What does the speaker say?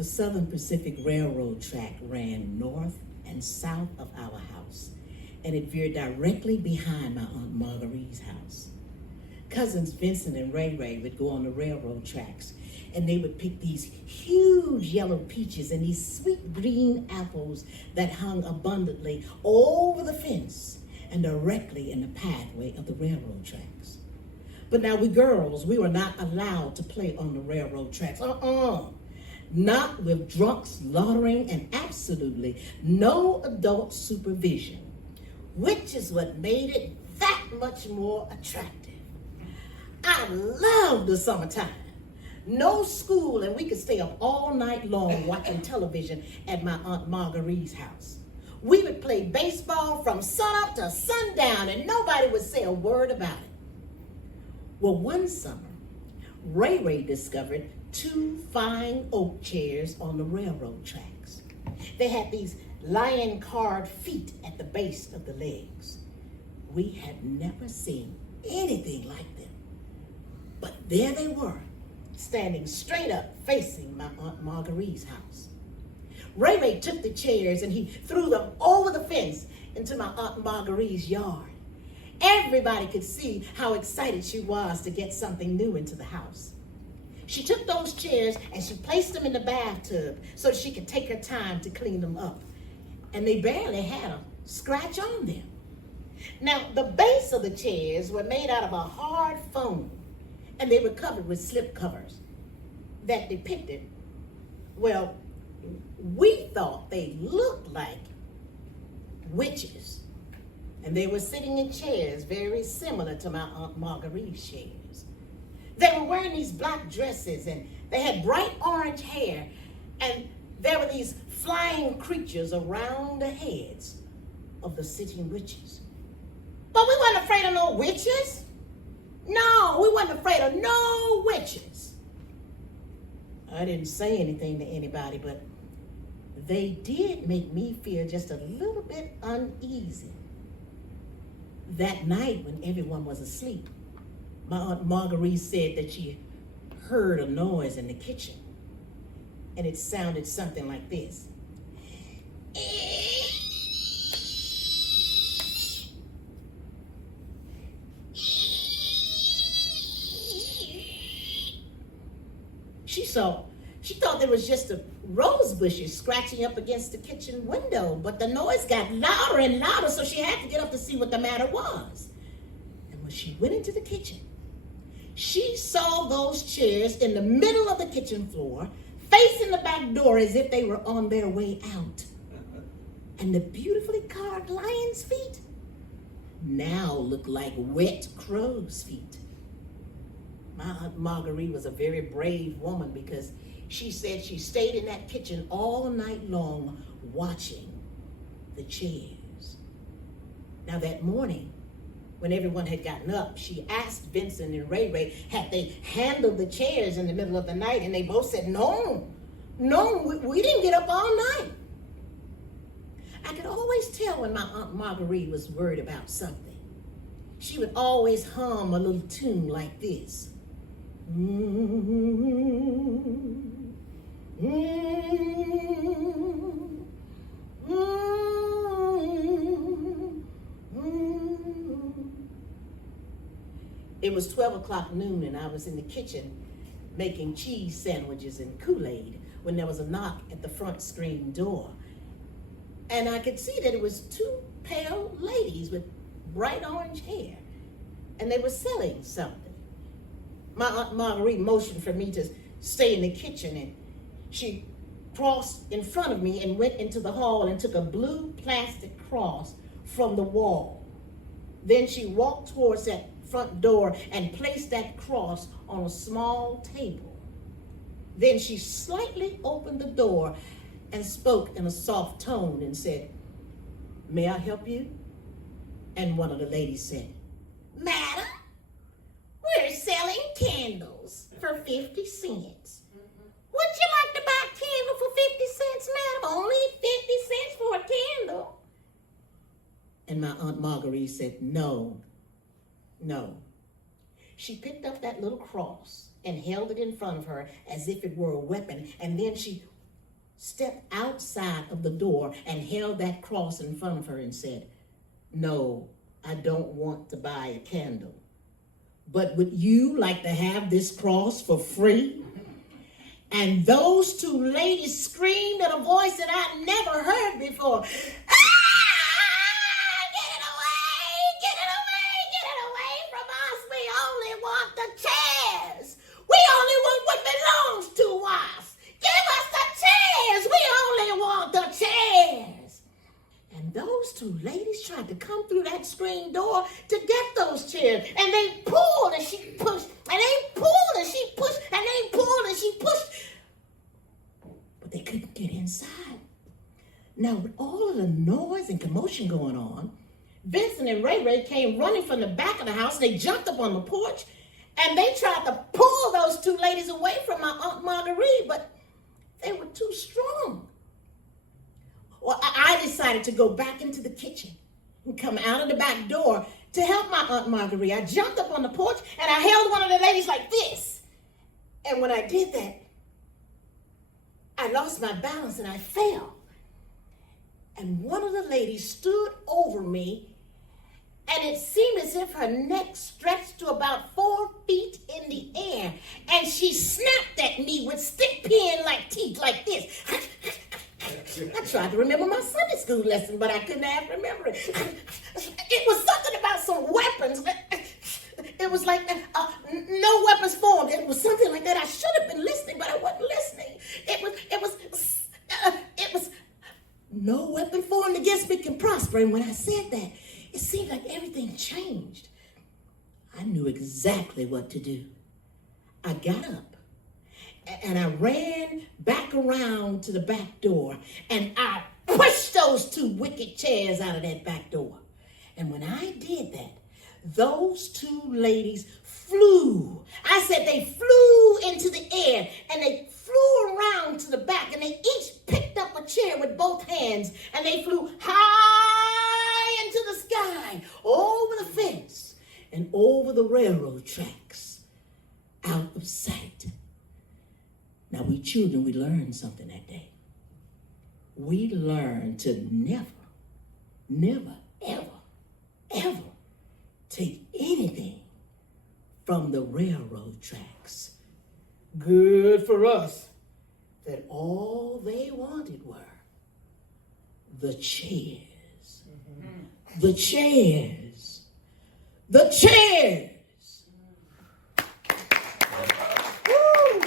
The Southern Pacific Railroad track ran north and south of our house, and it veered directly behind my Aunt Marguerite's house. Cousins Vincent and Ray Ray would go on the railroad tracks, and they would pick these huge yellow peaches and these sweet green apples that hung abundantly over the fence and directly in the pathway of the railroad tracks. But now we girls, we were not allowed to play on the railroad tracks. Not with drunks loitering and absolutely no adult supervision, which is what made it that much more attractive. I loved the summertime. No school, and we could stay up all night long watching television at my Aunt Marguerite's house. We would play baseball from sunup to sundown, and nobody would say a word about it. Well, one summer, Ray Ray discovered 2 fine oak chairs on the railroad tracks. They had these lion-carved feet at the base of the legs. We had never seen anything like them. But there they were, standing straight up facing my Aunt Marguerite's house. Ray Ray took the chairs and he threw them over the fence into my Aunt Marguerite's yard. Everybody could see how excited she was to get something new into the house. She took those chairs and she placed them in the bathtub so she could take her time to clean them up. And they barely had a scratch on them. Now, the base of the chairs were made out of a hard foam, and they were covered with slip covers that depicted, well, we thought they looked like witches. And they were sitting in chairs very similar to my Aunt Marguerite's chairs. They were wearing these black dresses, and they had bright orange hair, and there were these flying creatures around the heads of the sitting witches. But we weren't afraid of no witches. No, we weren't afraid of no witches. I didn't say anything to anybody, but they did make me feel just a little bit uneasy. That night when everyone was asleep, my Aunt Marguerite said that she heard a noise in the kitchen, and it sounded something like this. She thought there was just the rose bushes scratching up against the kitchen window, but the noise got louder and louder, so she had to get up to see what the matter was. And when she went into the kitchen, she saw those chairs in the middle of the kitchen floor, facing the back door as if they were on their way out. And the beautifully carved lion's feet now looked like wet crow's feet. My Aunt Marguerite was a very brave woman because she said she stayed in that kitchen all night long watching the chairs. Now that morning, when everyone had gotten up, she asked Vincent and Ray Ray, had they handled the chairs in the middle of the night? And they both said, no, we didn't get up all night. I could always tell when my Aunt Marguerite was worried about something. She would always hum a little tune like this. It was 12 o'clock noon, and I was in the kitchen making cheese sandwiches and Kool-Aid when there was a knock at the front screen door. And I could see that it was 2 pale ladies with bright orange hair, and they were selling something. My Aunt Marguerite motioned for me to stay in the kitchen, and she crossed in front of me and went into the hall and took a blue plastic cross from the wall. Then she walked towards that front door and placed that cross on a small table. Then she slightly opened the door and spoke in a soft tone and said, "May I help you?" And one of the ladies said, "Madam, we're selling candles for 50 cents. Would you like to buy a candle for 50 cents, madam? Only 50 cents for a candle." And my Aunt Marguerite said, No. She picked up that little cross and held it in front of her as if it were a weapon, and then she stepped outside of the door and held that cross in front of her and said, "No, I don't want to buy a candle. But would you like to have this cross for free?" And those two ladies screamed in a voice that I'd never heard before. Those two ladies tried to come through that screen door to get those chairs. And they pulled and she pushed. And they pulled and she pushed. And they pulled and she pushed. But they couldn't get inside. Now, with all of the noise and commotion going on, Vincent and Ray Ray came running from the back of the house. They jumped up on the porch. And they tried to pull those two ladies away from my Aunt Marguerite. But they were too strong. Well, I decided to go back into the kitchen and come out of the back door to help my Aunt Marguerite. I jumped up on the porch and I held one of the ladies like this. And when I did that, I lost my balance and I fell. And one of the ladies stood over me, and it seemed as if her neck stretched to about 4 feet in the air. And she snapped at me with stick pin-like teeth like this. I tried to remember my Sunday school lesson, but I couldn't have remembered it. It was something about some weapons. It was like no weapons formed. It was something like that. I should have been listening, but I wasn't listening. It was no weapon formed against me can prosper. And when I said that, it seemed like everything changed. I knew exactly what to do. I got up. And I ran back around to the back door and I pushed those two wicked chairs out of that back door. And when I did that, those two ladies flew. I said they flew into the air and they flew around to the back and they each picked up a chair with both hands and they flew high into the sky, over the fence and over the railroad tracks, out of sight. Now, we children, we learned something that day. We learned to never, ever take anything from the railroad tracks. Good for us that all they wanted were the chairs. Mm-hmm. The chairs. The chairs. Woo!